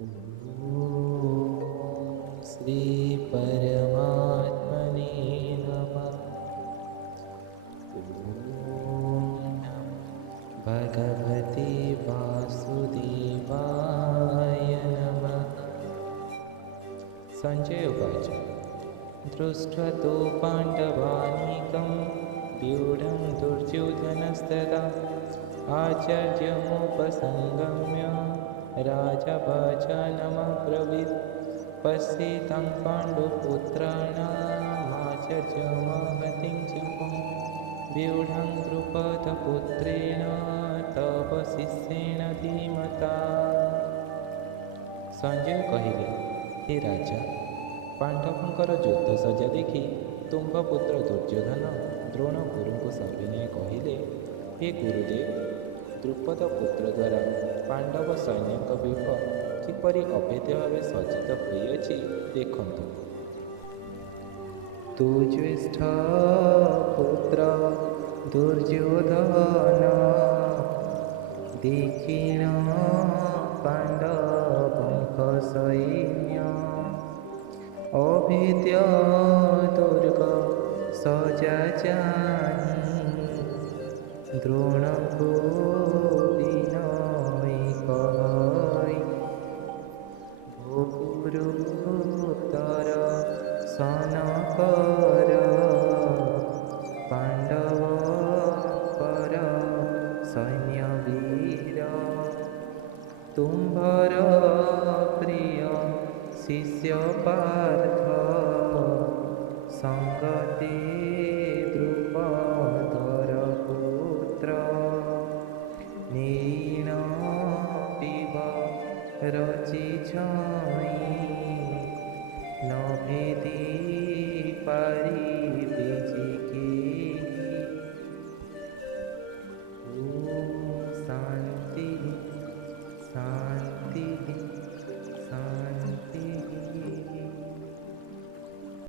ॐ श्री परमात्मने नमः। ॐ भगवते वासुदेवाय नमः। संजय उवाच दृष्ट्वा तु पाण्डवानीकं व्यूढं दुर्योधनस्तदा आचार्यमुपसंगम्य राजवचनमब्रवीत् पश्येतं पाण्डुपुत्राणामाचार्यमहतिं चमुं व्यूढं द्रुपदपुत्रेण तव शिष्येण धीमता। संजय कहिले, हे राजा, पांडवंकर युद्ध सज्जा देखि तुम्भपुत्र दुर्योधन द्रोण गुरुଙ୍କୁ सविनय कहिले, हे गुरुदेव, द्रुपद पुत्र द्वारा पांडव सैन्यଙ୍କ व्यूह किपरि अभेद्य भावे सज्जित होइअछि देखन्तु। तु ज्येष्ठ पुत्र दुर्योधन दीक्षिण पांडवंक सैन्य अभेद्य दुर्ग सजा द्रोणको विनय कहै भो गुरुतर सन कर पांडव पर सैन्य वीर तुम्भर प्रिय शिष्य पार्थ संगते द्रुपदर पुत्र नीण पिब रचि छई न भेदी पारी